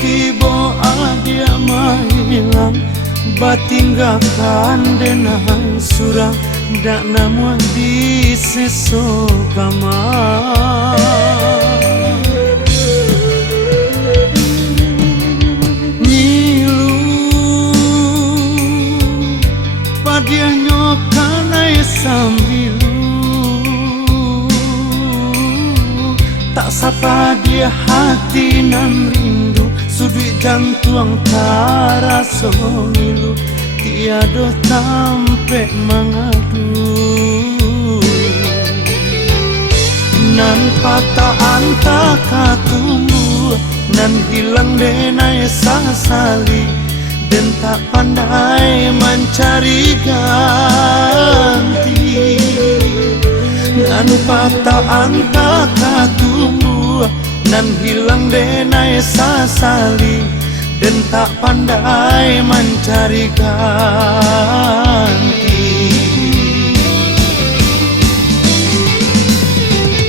tiba dia menghilang, batinggalkan denai surang, dak namuan di seso kamar. Nyilu padia nyokanai sambilu, tak sapa dia hati nan rindu, sudut jantung taraso ngilu, tiada tampe mengadu. Nan patah anta katumbu, nan hilang denai sasali, dan tak pandai mencari ganti. Nan patah anta katumbu, nan hilang denai sasali, dan tak pandai mencari ganti.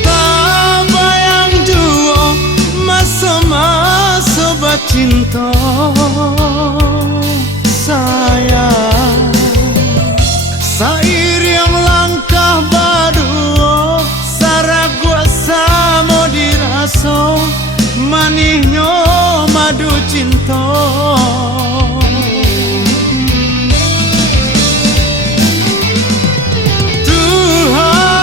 Tak bayang jua masa-masa bercinta sayang, seiring langkah berdua, saragua sama dirasa, manihnya madu cinta.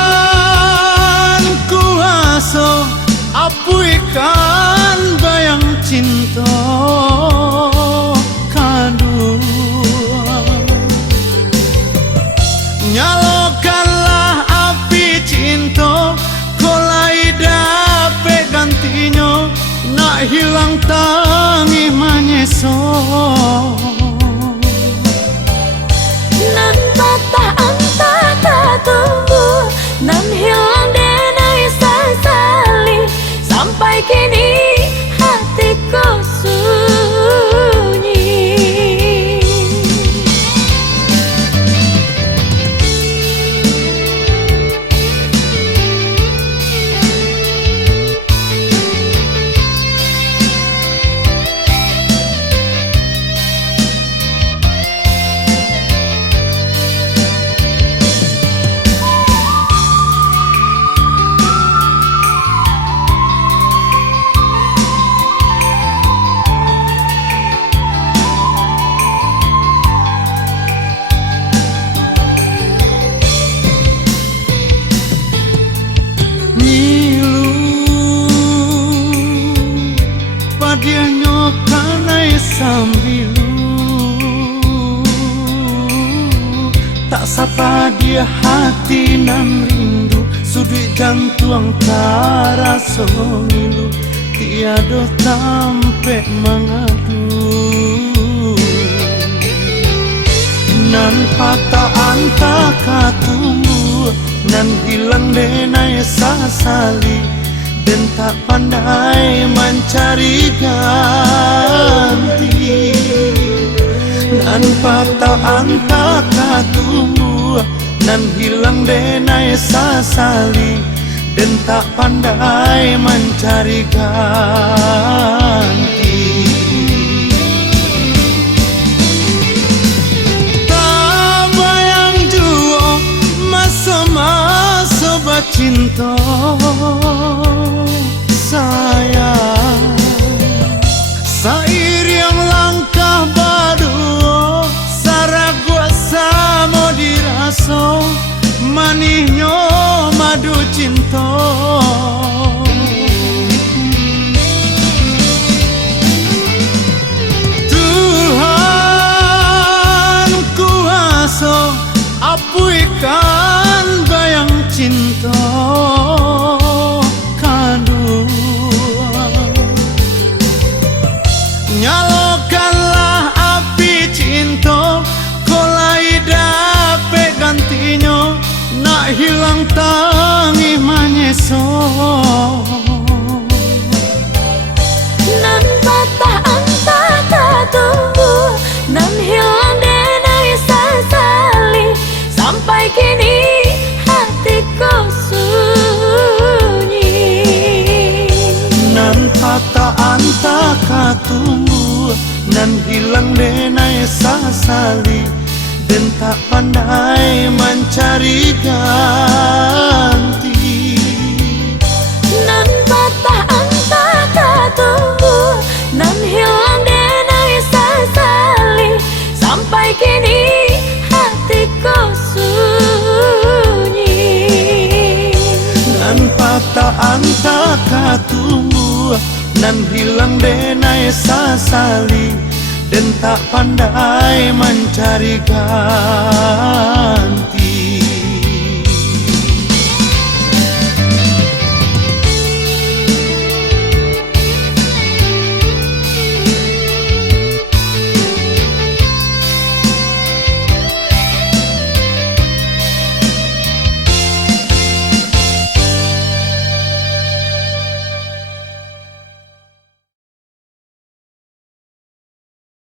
Tuhan kuasa apuikan bayang cinta kedua, nyalakanlah api cinta, kolai dapat gantinya, nak hilang tangi menyeso. Nan patah anta tumbuh, nan hilang denai sasali, sampai kini hatiku sunyi. Dia nyokanai sambilu, tak sapa dia hati nan rindu, sudut jantung taraso ngilu, tiada tampe mengadu. Nan patah anta katumbu, nan hilang denai sasali, dan tak pandai mencari ganti. Nan patah anta katumbu, nan hilang denai sasali, dan tak pandai mencari ganti. Tak bayang jua masa-masa bercinta sayang, seiring langkah berdua, saragua sama dirasa, manihnya madu cinta. Tuhan kuasa apuikan bayang cinta sasali dan tak pandai mencari ganti. Nan patah antah tumbuh, nan hilang denai sasali, sampai kini hatiku sunyi. Nan patah antah tumbuh, nan hilang denai sasali dan tak pandai mencari ganti.